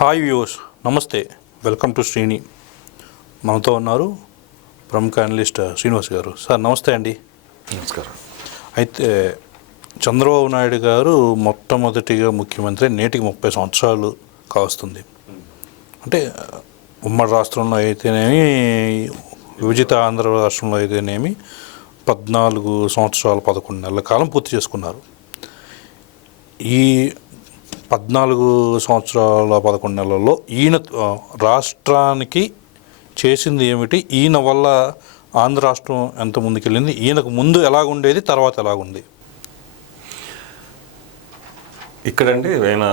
Hi viewers, నమస్తే. Welcome to Srini. మనతో ఉన్నారు ప్రముఖ అనలిస్ట్ శ్రీనివాస్ గారు. సార్ నమస్తే అండి. నమస్కారం. అయితే చంద్రబాబు నాయుడు గారు మొట్టమొదటిగా ముఖ్యమంత్రి నేటికి 30 సంవత్సరాలు కావస్తుంది. అంటే ఉమ్మడి రాష్ట్రంలో అయితేనేమి, విభజిత ఆంధ్ర రాష్ట్రంలో అయితేనేమి 14 సంవత్సరాలు 11 నెలల కాలం పూర్తి చేసుకున్నారు. ఈ 14 సంవత్సరాల 11 నెలల్లో ఈయన రాష్ట్రానికి చేసింది ఏమిటి? ఈయన వల్ల ఆంధ్ర రాష్ట్రం ఎంత ముందుకెళ్ళింది? ఈయనకు ముందు ఎలాగుండేది, తర్వాత ఎలాగుంది? ఇక్కడండి ఆయన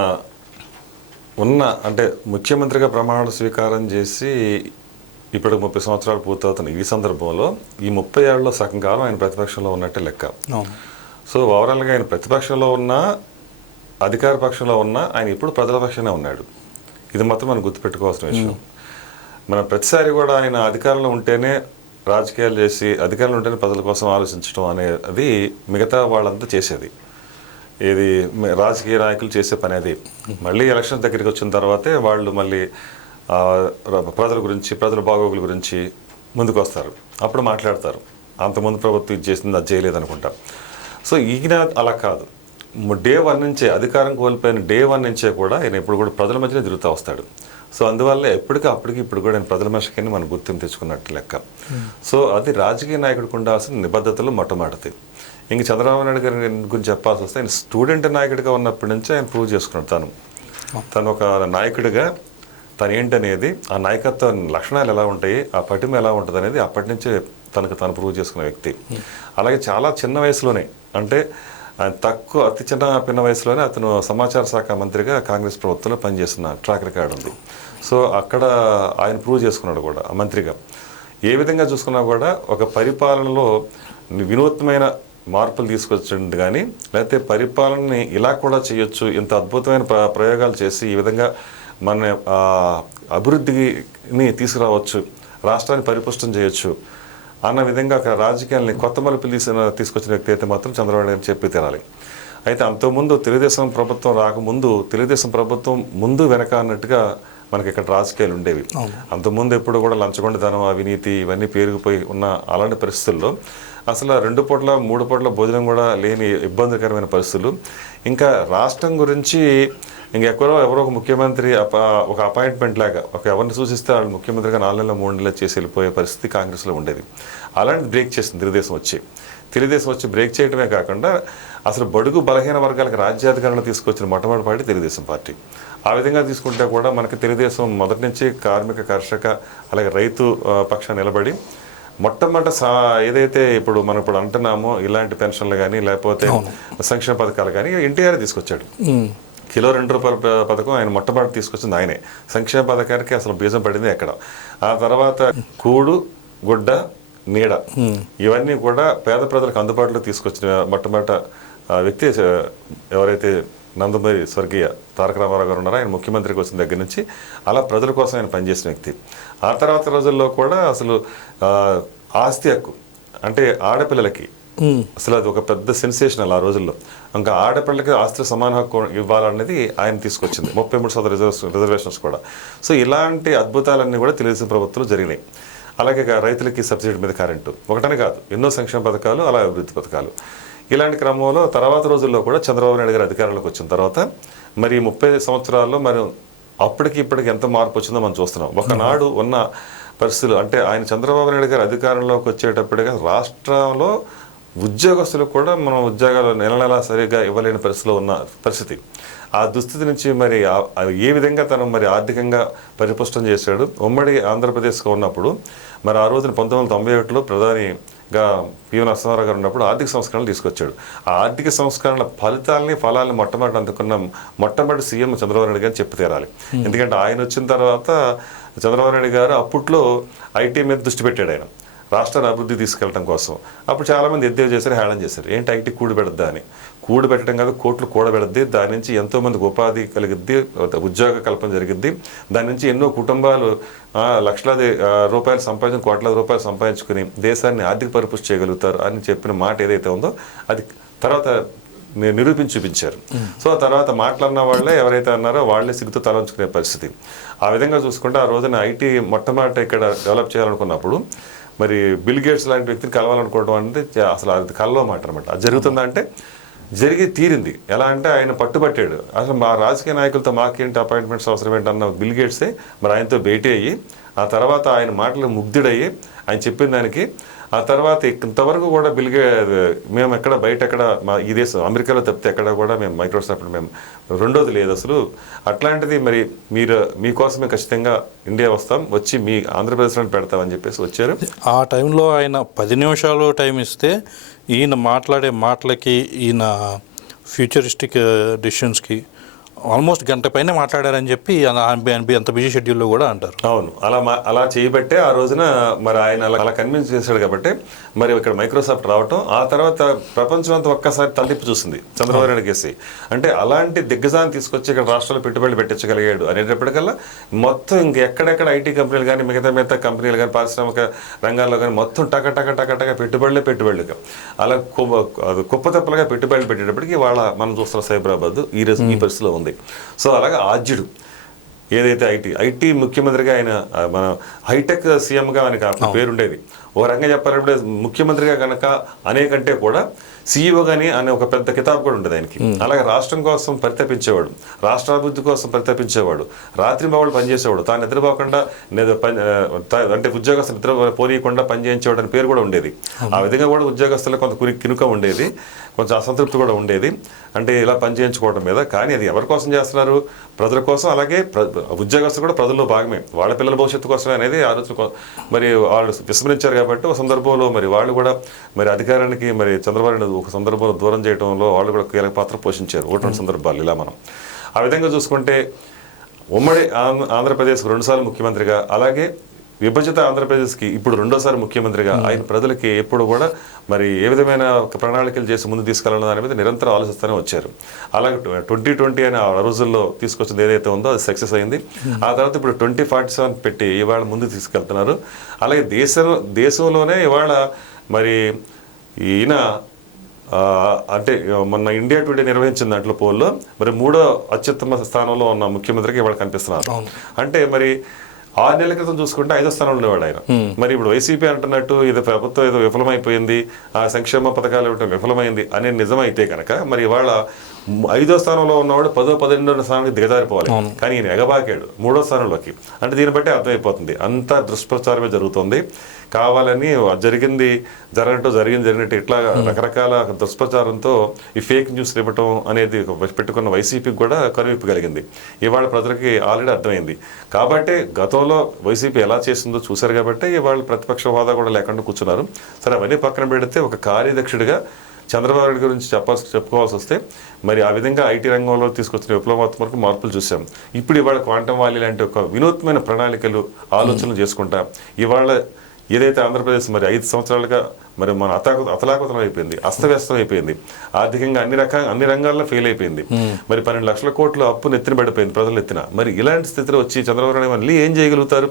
అంటే ముఖ్యమంత్రిగా ప్రమాణ స్వీకారం చేసి ఇప్పటికి 30 సంవత్సరాలు పూర్తవుతున్న ఈ సందర్భంలో ఈ 30 ఏళ్లలో సగం కాలం ఆయన ప్రతిపక్షంలో ఉన్నట్టే లెక్క. సో ఓవరాల్గా ఆయన ప్రతిపక్షంలో ఉన్న, అధికార పక్షంలో ఉన్న, ఆయన ఇప్పుడు ప్రజల పక్షానే ఉన్నాడు. ఇది మాత్రం మనం గుర్తుపెట్టుకోవాల్సిన విషయం. మనం ప్రతిసారి కూడా ఆయన అధికారంలో ఉంటేనే రాజకీయాలు చేసి, అధికారంలో ఉంటేనే ప్రజల కోసం ఆలోచించడం అనేది మిగతా వాళ్ళంతా చేసేది. ఇది రాజకీయ నాయకులు చేసే పని. అది మళ్ళీ ఎలక్షన్ దగ్గరికి వచ్చిన తర్వాతే వాళ్ళు మళ్ళీ ప్రజల గురించి, ప్రజల బాగోగుల గురించి ముందుకు వస్తారు, అప్పుడు మాట్లాడతారు. అంతకుముందు ప్రభుత్వం ఇది చేసింది, అది చేయలేదు అనుకుంటా. సో ఈయన అలా కాదు. డే 1 నుంచే, అధికారం కోల్పోయిన డే 1 నుంచే కూడా ఆయన ఇప్పుడు కూడా ప్రజల మధ్యనే తిరుగుతూ వస్తాడు. సో అందువల్ల అప్పటికి ఇప్పుడు కూడా ఆయన ప్రజల మనిషికి మనం గుర్తింపు తెచ్చుకున్నట్టు లెక్క. సో అది రాజకీయ నాయకుడికి ఉండాల్సిన నిబద్ధతలు మొట్టమొదటిది. ఇంక చంద్రబాబు నాయుడు గారి గురించి చెప్పాల్సి వస్తే, ఆయన స్టూడెంట్ నాయకుడిగా ఉన్నప్పటి నుంచే ఆయన ప్రూవ్ చేసుకున్నాడు. తను ఒక నాయకుడిగా తను ఏంటనేది, ఆ నాయకత్వ లక్షణాలు ఎలా ఉంటాయి, ఆ పటిమ ఎలా ఉంటుంది అనేది అప్పటి నుంచే తను ప్రూవ్ చేసుకున్న వ్యక్తి. అలాగే చాలా చిన్న వయసులోనే, అంటే అతి పిన్న వయసులోనే అతను సమాచార శాఖ మంత్రిగా కాంగ్రెస్ ప్రభుత్వంలో పనిచేస్తున్న ట్రాక్ రికార్డు ఉంది. సో అక్కడ ఆయన ప్రూవ్ చేసుకున్నాడు కూడా ఆ మంత్రిగా. ఏ విధంగా చూసుకున్నా కూడా ఒక పరిపాలనలో వినూత్నమైన మార్పులు తీసుకొచ్చండి, కానీ లేకపోతే పరిపాలనని ఇలా కూడా చేయొచ్చు, ఇంత అద్భుతమైన ప్రయోగాలు చేసి ఈ విధంగా మన అభివృద్ధిని తీసుకురావచ్చు, రాష్ట్రాన్ని పరిపుష్టం చేయొచ్చు అన్న విధంగా ఒక రాజకీయాలని కొత్త మలుపులు తీసుకొచ్చిన వ్యక్తి అయితే మాత్రం చంద్రబాబు నాయుడు చెప్పి తీరాలి. అయితే అంతకుముందు తెలుగుదేశం ప్రభుత్వం రాకముందు, తెలుగుదేశం ప్రభుత్వం ముందు వెనక అన్నట్టుగా మనకి ఇక్కడ రాజకీయాలు ఉండేవి. అంతకుముందు ఎప్పుడు కూడా లంచగొండితనం, అవినీతి ఇవన్నీ పేరుకుపోయి ఉన్న అలాంటి పరిస్థితుల్లో అసలు 2 పూట్ల 3 పూట్ల భోజనం కూడా లేని ఇబ్బందికరమైన పరిస్థితులు. ఇంకా రాష్ట్రం గురించి ఎవరో ఒక ముఖ్యమంత్రి ఒక అపాయింట్మెంట్ లాగా ఎవరిని సూచిస్తే వాళ్ళు ముఖ్యమంత్రిగా 4 నెలలు 3 నెలలు చేసి వెళ్ళిపోయే పరిస్థితి కాంగ్రెస్లో ఉండేది. అలాంటి బ్రేక్ చేసింది తెలుగుదేశం వచ్చి బ్రేక్ చేయడమే కాకుండా అసలు బడుగు బలహీన వర్గాలకు రాజ్యాధికారంలో తీసుకొచ్చిన మొట్టమొదటి పార్టీ తెలుగుదేశం పార్టీ. ఆ విధంగా తీసుకుంటే కూడా మనకి తెలుగుదేశం మొదటి నుంచి కార్మిక, కర్షక, అలాగే రైతు పక్షాన్ని నిలబడి మొట్టమొదటి ఏదైతే మనం ఇప్పుడు అంటున్నామో ఇలాంటి పెన్షన్లు కానీ లేకపోతే సంక్షేమ పథకాలు కానీ ఎన్టీఆర్ తీసుకొచ్చాడు. కిలో 2 రూపాయల పథకం ఆయన మొట్టమొదటి తీసుకొచ్చింది ఆయనే. సంక్షేమ పథకానికి అసలు బీజం పడింది ఎక్కడ. ఆ తర్వాత కూడు, గుడ్డ, నీడ ఇవన్నీ కూడా పేద ప్రజలకు అందుబాటులో తీసుకొచ్చిన మొట్టమొదటి వ్యక్తి ఎవరైతే నందమూరి స్వర్గీయ తారక రామారావు గారు ఉన్నారో, ఆయన ముఖ్యమంత్రికి వచ్చిన దగ్గర నుంచి అలా ప్రజల కోసం ఆయన పనిచేసిన వ్యక్తి. ఆ తర్వాత రోజుల్లో కూడా అసలు ఆస్తి హక్కు అంటే ఆడపిల్లలకి అసలు అది ఒక పెద్ద సెన్సేషనల్ ఆ రోజుల్లో. ఇంకా ఆడపిల్లలకి ఆస్తి సమాన హక్కు ఇవ్వాలనేది ఆయన తీసుకొచ్చింది. 33% రిజర్వేషన్స్ కూడా. సో ఇలాంటి అద్భుతాలన్నీ కూడా తెలుగుదేశం ప్రభుత్వంలో జరిగినాయి. అలాగే రైతులకి సబ్సిడీ మీద కరెంటు ఒకటనే కాదు, ఎన్నో సంక్షేమ పథకాలు, అలా అభివృద్ధి పథకాలు. ఇలాంటి క్రమంలో తర్వాత రోజుల్లో కూడా చంద్రబాబు నాయుడు గారు అధికారంలోకి వచ్చిన తర్వాత మరి 30 సంవత్సరాల్లో మరి అప్పటికి ఇప్పటికి ఎంత మార్పు వచ్చిందో మనం చూస్తున్నాం. ఒకనాడు ఉన్న పరిస్థితులు అంటే ఆయన చంద్రబాబు నాయుడు గారు అధికారంలోకి వచ్చేటప్పటిగా రాష్ట్రంలో ఉద్యోగస్తులకు కూడా మనం ఉద్యోగాలు నెల సరిగ్గా ఇవ్వలేని పరిస్థితిలో ఉన్న పరిస్థితి. ఆ దుస్థితి నుంచి మరి ఏ విధంగా తను మరి ఆర్థికంగా పరిపుష్టం చేశాడు. ఉమ్మడి ఆంధ్రప్రదేశ్గా ఉన్నప్పుడు మరి ఆ రోజున 1991లో ప్రధానిగా పివి నరసింహారావు గారు ఉన్నప్పుడు ఆర్థిక సంస్కరణలు తీసుకొచ్చాడు. ఆ ఆర్థిక సంస్కరణల ఫలాల్ని మొట్టమొదటి అందుకున్న మొట్టమొదటి సీఎం చంద్రబాబు నాయుడు గారిని చెప్పి తీరాలి. ఎందుకంటే ఆయన వచ్చిన తర్వాత చంద్రబాబు నాయుడు గారు అప్పట్లో ఐటీ మీద దృష్టి పెట్టాడు ఆయన, రాష్ట్రాన్ని అభివృద్ధి తీసుకెళ్ళడం కోసం. అప్పుడు చాలామంది ఎద్దేవా చేశారు, హేళన చేశారు. ఏంటి ఐటీ కూడబెడద్దా అని. కూడబెట్టడం కాదు, కోట్లు కూడబెడద్ది, దాని నుంచి ఎంతోమందికి ఉపాధి కలిగిద్ది, ఉద్యోగ కల్పన జరిగిద్ది, దాని నుంచి ఎన్నో కుటుంబాలు లక్షలాది రూపాయలు సంపాదించి, కోట్లాది రూపాయలు సంపాదించుకుని దేశాన్ని ఆర్థిక పరిపుష్టి చేయగలుగుతారు అని చెప్పిన మాట ఏదైతే ఉందో అది తర్వాత నిరూపించి చూపించారు. సో ఆ తర్వాత మాట్లాడిన వాళ్ళే ఎవరైతే అన్నారో వాళ్ళే సిగ్గుతో తలంచుకునే పరిస్థితి. ఆ విధంగా చూసుకుంటే ఆ రోజున ఐటీ మొట్టమొదట ఇక్కడ డెవలప్ చేయాలనుకున్నప్పుడు మరి బిల్ గేట్స్ లాంటి వ్యక్తిని కలవాలనుకోవడం అనేది అసలు అది కల్లో మాట అనమాట. అది జరుగుతుందా అంటే జరిగి తీరింది. ఎలా అంటే ఆయన పట్టుబట్టాడు. అసలు మా రాజకీయ నాయకులతో మాకేంటి అపాయింట్మెంట్స్ అవసరం ఏంటి అన్న బిల్ గేట్సే మరి ఆయనతో భేటీ అయ్యి ఆ తర్వాత ఆయన మాటలు ముగ్ధుడయ్యి ఆయన చెప్పిన దానికి ఆ తర్వాత ఇంతవరకు కూడా మేము ఎక్కడ బయట ఎక్కడ ఈ దేశం అమెరికాలో తప్పితే ఎక్కడ కూడా మేము మైక్రోసాఫ్ట్ మేము రెండోది లేదు అసలు. అట్లాంటిది మరి మీకోసమే ఖచ్చితంగా ఇండియా వస్తాం, వచ్చి మీ ఆంధ్రప్రదేశ్లో పెడతామని చెప్పేసి వచ్చారు. ఆ టైంలో ఆయన 10 నిమిషాలు టైం ఇస్తే ఈయన మాట్లాడే మాటలకి ఈయన ఫ్యూచరిస్టిక్ డిసిషన్స్కి ఆల్మోస్ట్ గంట పైన మాట్లాడారని చెప్పి అంత బిజీ షెడ్యూల్లో కూడా అంటారు. అవును, అలా చేయబట్టే ఆ రోజున మరి ఆయన అలా కన్విన్స్ చేశాడు కాబట్టి మరి ఇక్కడ మైక్రోసాఫ్ట్ రావటం, ఆ తర్వాత ప్రపంచం అంతా ఒక్కసారి తలదిప్పి చూసింది చంద్రబాబు నాయుడు కేసి. అంటే అలాంటి దిగ్గజాన్ని తీసుకొచ్చి ఇక్కడ రాష్ట్రంలో పెట్టుబడులు పెట్టించగలిగాడు అనేటప్పటికల్లా మొత్తం ఇంకెక్కడెక్కడ ఐటీ కంపెనీలు కానీ మిగతా కంపెనీలు కానీ పారిశ్రామిక రంగాల్లో కానీ మొత్తం టక పెట్టుబడులు అలా కుప్పతప్పలుగా పెట్టుబడులు పెట్టేటప్పటికి మనం చూస్తున్న సైబరాబాద్ ఈ రోజు ఈ పరిస్థితిలో ఉంది. సో అలాగే ఆద్యుడు ఏదైతే ఐటీ ముఖ్యమంత్రిగా ఆయన మన హైటెక్ సీఎంగా ఆయనకు పేరుండేది. ఓ రంగం చెప్పాలంటే ముఖ్యమంత్రిగా కనుక అనేకంటే కూడా సీఈఓ కానీ అనే ఒక పెద్ద కితాబ్ కూడా ఉండేది ఆయనకి. అలాగే రాష్ట్రం కోసం పరితపించేవాడు, రాష్ట్రాభివృద్ధి కోసం పరితపించేవాడు, రాత్రి బావులు పనిచేసేవాడు, తాను నిద్రపోకుండా అంటే ఉద్యోగస్తులు నిద్ర పోనీయకుండా పనిచేయించేవాడు అని పేరు కూడా ఉండేది. ఆ విధంగా కూడా ఉద్యోగస్తులకు కొంత కినుక ఉండేది, కొంచెం అసంతృప్తి కూడా ఉండేది, అంటే ఇలా పనిచేయించుకోవడం మీద. కానీ అది ఎవరి కోసం చేస్తున్నారు? ప్రజల కోసం. అలాగే ఉద్యోగస్తులు కూడా ప్రజల్లో భాగమే, వాళ్ళ పిల్లల భవిష్యత్తు కోసమే అనేది ఆలోచన మరి వాళ్ళు విస్మరించారు. కాబట్టి ఒక సందర్భంలో మరి వాళ్ళు కూడా మరి అధికారానికి మరి చంద్రబాబు ఒక సందర్భంలో దూరం చేయడంలో వాళ్ళు కూడా కీలక పాత్ర పోషించారు. ఒకటి సందర్భాలు ఇలా మనం ఆ విధంగా చూసుకుంటే ఉమ్మడి ఆంధ్రప్రదేశ్కి 2 సార్లు ముఖ్యమంత్రిగా, అలాగే విభజిత ఆంధ్రప్రదేశ్కి ఇప్పుడు 2వ సారి ముఖ్యమంత్రిగా ఆయన ప్రజలకి ఎప్పుడు కూడా మరి ఏ విధమైన ప్రణాళికలు చేసి ముందు తీసుకెళ్లాలన్న దాని మీద నిరంతరం ఆలోచిస్తూనే వచ్చారు. అలాగే 2020 అనే ఆ రోజుల్లో తీసుకొచ్చింది ఏదైతే ఉందో అది సక్సెస్ అయింది. ఆ తర్వాత ఇప్పుడు 2047 పెట్టి ఇవాళ ముందు తీసుకెళ్తున్నారు. అలాగే దేశంలోనే ఇవాళ మరి ఈయన అంటే మొన్న ఇండియా టుడే నిర్వహించిన దాంట్లో పోల్లో మరి 3వ అత్యుత్తమ స్థానంలో ఉన్న ముఖ్యమంత్రికి ఇవాళ కనిపిస్తున్నారు. అంటే మరి 6 నెలల క్రితం చూసుకుంటే 5వ స్థానంలో ఉండేవాడు ఆయన. మరి ఇప్పుడు వైసీపీ అంటున్నట్టు ఇది ప్రభుత్వం ఏదో విఫలమైపోయింది, ఆ సంక్షేమ పథకాలు ఇవ్వడం విఫలమైంది అనే నిజమైతే కనుక మరి ఇవాళ 5వ స్థానంలో ఉన్నవాడు 10వ 12వ స్థానానికి దిగజారిపోవాలి. కానీ ఈయన ఎగబాకాడు 3వ స్థానంలోకి. అంటే దీన్ని బట్టి అర్థమైపోతుంది అంతా దుష్ప్రచారమే జరుగుతుంది. కావాలని జరిగినట్టు ఇట్లా రకరకాల దుష్ప్రచారంతో ఈ ఫేక్ న్యూస్ ఇవ్వటం అనేది పెట్టుకున్న వైసీపీకి కూడా కనువిప్పు కలిగింది. ఇవాళ ప్రజలకి ఆల్రెడీ అర్థమైంది. కాబట్టి గతంలో వైసీపీ ఎలా చేసిందో చూశారు కాబట్టి ఇవాళ ప్రతిపక్ష హోదా కూడా లేకుండా కూర్చున్నారు. సరే అవన్నీ పక్కన పెడితే ఒక కార్యదక్షుడిగా చంద్రబాబు నాయుడు గురించి చెప్పుకోవాల్సి వస్తే మరి ఆ విధంగా ఐటీ రంగంలో తీసుకొచ్చిన విప్లవాత్మక మార్పులు చూసాం. ఇప్పుడు ఇవాళ క్వాంటమ్ వ్యాలీ లాంటి ఒక వినూత్నమైన ప్రణాళికలు ఆలోచనలు చేసుకుంటా ఇవాళ ఏదైతే ఆంధ్రప్రదేశ్ మరి 5 సంవత్సరాలుగా మరి మన అతలాకుతలం అయిపోయింది, అస్తవ్యస్తం అయిపోయింది, ఆర్థికంగా అన్ని రంగాల్లో ఫెయిల్ అయిపోయింది. మరి 12 లక్షల కోట్ల అప్పు నెత్తిన పడిపోయింది ప్రజలు ఎత్తిన. మరి ఇలాంటి స్థితిలో వచ్చి చంద్రబాబు నాయుడు మళ్ళీ ఏం చేయగలుగుతారు?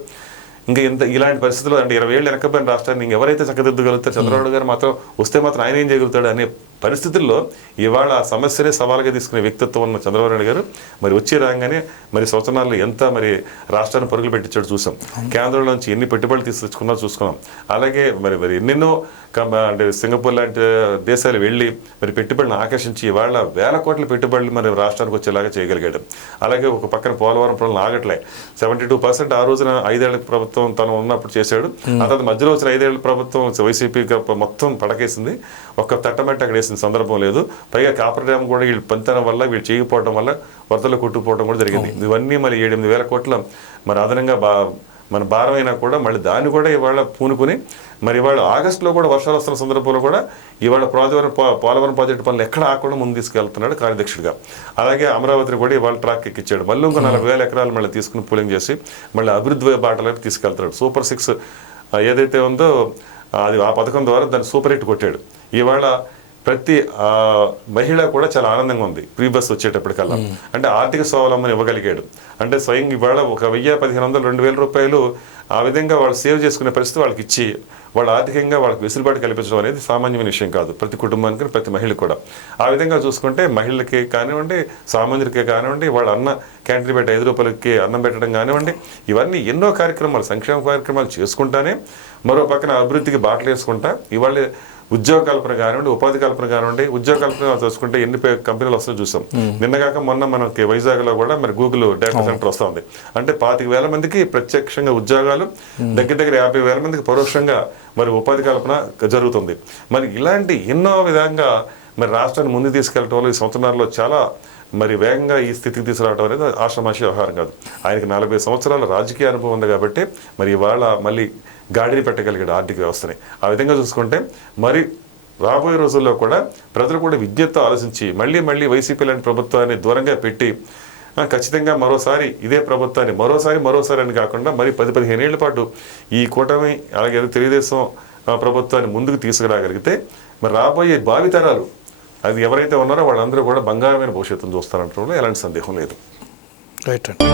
ఇంకా ఇలాంటి పరిస్థితుల్లో అంటే 20 ఏళ్ళు వెనకపోయిన రాష్ట్రాన్ని ఎవరైతే చక్కదిద్దగలుగుతారు? చంద్రబాబు గారు మాత్రం వస్తే మాత్రం ఆయన ఏం చేయగలుగుతాడు అనే పరిస్థితుల్లో ఇవాళ ఆ సమస్యనే సవాలుగా తీసుకునే వ్యక్తిత్వం ఉన్న చంద్రబాబు నాయుడు గారు మరి వచ్చి రాగానే మరి సంవత్సరాల్లో ఎంత మరి రాష్ట్రాన్ని పరుగులు పెట్టించాడు చూసాం. కేంద్రంలో నుంచి ఎన్ని పెట్టుబడులు తీసుకొచ్చుకున్నారో చూసుకున్నాం. అలాగే మరి ఎన్నెన్నో అంటే సింగపూర్ లాంటి దేశాలు వెళ్ళి మరి పెట్టుబడులను ఆకర్షించి ఇవాళ 1000 కోట్ల పెట్టుబడులు మరి రాష్ట్రానికి వచ్చేలాగా చేయగలిగాడు. అలాగే ఒక పక్కన పోలవరం పనులు ఆగట్లే. 72% ఆ రోజున 5 ఏళ్ల ప్రభుత్వం తను ఉన్నప్పుడు చేశాడు. ఆ తర్వాత మధ్యలో వచ్చిన 5 ఏళ్ల ప్రభుత్వం వైసీపీ మొత్తం పడకేసింది. ఒక్క తట్టమట్టి అక్కడ వేసిన సందర్భం లేదు. పైగా కాపర్ డ్యామ్ కూడా వీళ్ళు పంతనం వల్ల వీళ్ళు చేయకపోవడం వల్ల వరదలు కొట్టుకుపోవడం కూడా జరిగింది. ఇవన్నీ మరి 7-8 వేల కోట్ల మరి అదనంగా మన భారం అయినా కూడా మళ్ళీ దాన్ని కూడా ఇవాళ పూనుకుని మరి ఇవాళ ఆగస్టులో కూడా వర్షాలు వస్తున్న సందర్భంలో కూడా ఇవాళ పోలవరం ప్రాజెక్టు పనులు ఎక్కడ ఆకుండా ముందు తీసుకెళ్తున్నాడు కార్యదక్షుడిగా. అలాగే అమరావతిని కూడా ఇవాళ ట్రాక్ ఎక్కించాడు. మళ్ళీ ఇంకో 40,000 ఎకరాలు మళ్ళీ తీసుకుని పూలింగ్ చేసి మళ్ళీ అభివృద్ధి బాటలోకి తీసుకెళ్తున్నాడు. సూపర్ 6 ఏదైతే ఉందో అది ఆ పథకం ద్వారా దాన్ని సూపర్ హిట్ కొట్టాడు. ఇవాళ ప్రతి మహిళ కూడా చాలా ఆనందంగా ఉంది ఫ్రీ బస్ వచ్చేటప్పటికల్లా. అంటే ఆర్థిక స్వావలంబన ఇవ్వగలిగాడు. అంటే స్వయం ఇవాళ 1,000, 1,500, 2,000 రూపాయలు ఆ విధంగా వాళ్ళు సేవ్ చేసుకునే పరిస్థితి వాళ్ళకి ఇచ్చి వాళ్ళు ఆర్థికంగా వాళ్ళకి వెసులుబాటు కల్పించడం అనేది సామాన్యమైన విషయం కాదు, ప్రతి కుటుంబానికి ప్రతి మహిళకు కూడా. ఆ విధంగా చూసుకుంటే మహిళలకి కానివ్వండి, సామాన్యులకే కానివ్వండి, వాళ్ళ అన్న క్యాంటీన్ పెట్టే 5 రూపాయలకి అన్నం పెట్టడం కానివ్వండి, ఇవన్నీ ఎన్నో కార్యక్రమాలు, సంక్షేమ కార్యక్రమాలు చేసుకుంటానే మరో పక్కన అభివృద్ధికి బాటలు వేసుకుంటా ఇవాళ ఉద్యోగ కల్పన కానివ్వండి, ఉపాధి కల్పన కానివ్వండి. ఉద్యోగ కల్పన చూసుకుంటే ఎన్ని కంపెనీలు వస్తాయో చూసాం. నిన్నగాక మొన్న మనకి వైజాగ్లో కూడా మరి గూగుల్ డేటా సెంటర్ వస్తుంది. అంటే 25,000 మందికి ప్రత్యక్షంగా ఉద్యోగాలు, దగ్గర 50,000 మందికి పరోక్షంగా మరి ఉపాధి కల్పన జరుగుతుంది. మరి ఇలాంటి ఎన్నో విధంగా మరి రాష్ట్రాన్ని ముందుకు తీసుకెళ్లడంలో ఈ సంవత్సరాల్లో చాలా మరి వేగంగా ఈ స్థితికి తీసుకురావడం అనేది ఆషామాషి వ్యవహారం కాదు. ఆయనకి 40 సంవత్సరాల రాజకీయ అనుభవం ఉంది కాబట్టి మరి ఇవాళ మళ్ళీ గాడిని పెట్టగలిగాడు ఆర్థిక వ్యవస్థని. ఆ విధంగా చూసుకుంటే మరి రాబోయే రోజుల్లో కూడా ప్రజలు కూడా విజ్ఞతతో ఆలోచించి మళ్ళీ వైసీపీ లాంటి ప్రభుత్వాన్ని దూరంగా పెట్టి ఖచ్చితంగా మరోసారి ఇదే ప్రభుత్వాన్ని మరోసారి అని కాకుండా మరి 10-15 ఏళ్ల పాటు ఈ కూటమి అలాగే తెలుగుదేశం ప్రభుత్వాన్ని ముందుకు తీసుకురాగలిగితే మరి రాబోయే భావితరాలు అది ఎవరైతే ఉన్నారో వాళ్ళందరూ కూడా బంగారమైన భవిష్యత్తును చూస్తారంటే ఎలాంటి సందేహం లేదు. రైట్ అండి.